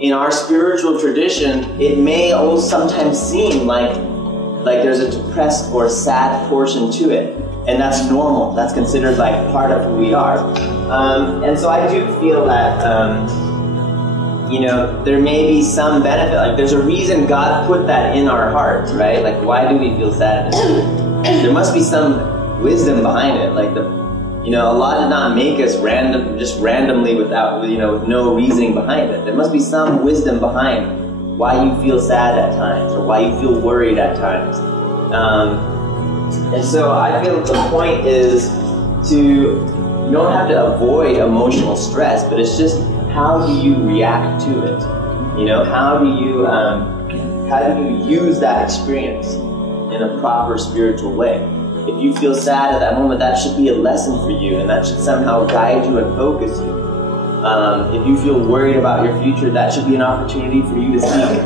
in our spiritual tradition, it may also sometimes seem like there's a depressed or sad portion to it. And that's normal. That's considered like part of who we are. And so I do feel that, there may be some benefit. Like there's a reason God put that in our hearts, right? Like why do we feel sadness? There must be some wisdom behind it. Like Allah did not make us randomly without, with no reasoning behind it. There must be some wisdom behind why you feel sad at times or why you feel worried at times. And so I feel the point is you don't have to avoid emotional stress, but it's just how do you react to it? How do you use that experience in a proper spiritual way? If you feel sad at that moment, that should be a lesson for you, and that should somehow guide you and focus you. If you feel worried about your future, that should be an opportunity for you to seek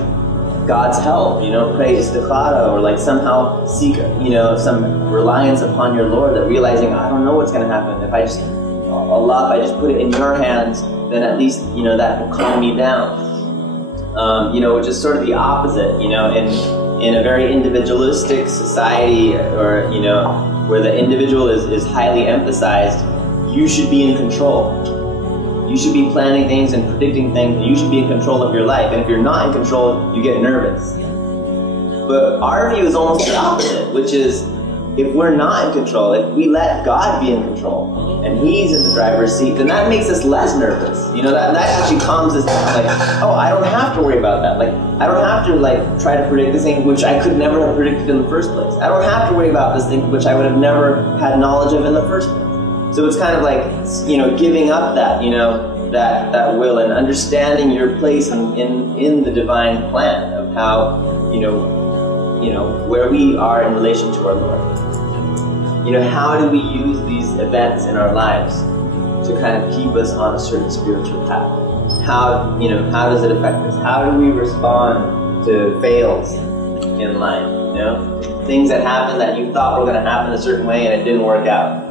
God's help, pray istikhara, or like somehow seek, some reliance upon your Lord, that realizing, I don't know what's going to happen. If I just put it in your hands, then at least, that will calm me down. Which is sort of the opposite, in a very individualistic society, or, where the individual is highly emphasized, you should be in control. You should be planning things and predicting things. You should be in control of your life. And if you're not in control, you get nervous. But our view is almost the opposite, which is if we're not in control, if we let God be in control, and He's in the driver's seat, then that makes us less nervous. That actually calms us down. Like, oh, I don't have to worry about that. Like, I don't have to try to predict this thing which I could never have predicted in the first place. I don't have to worry about this thing which I would have never had knowledge of in the first place. So it's kind of like, giving up that, that will, and understanding your place in the divine plan of how, where we are in relation to our Lord. How do we use these events in our lives to kind of keep us on a certain spiritual path? How does it affect us? How do we respond to fails in life? Things that happen that you thought were going to happen a certain way and it didn't work out.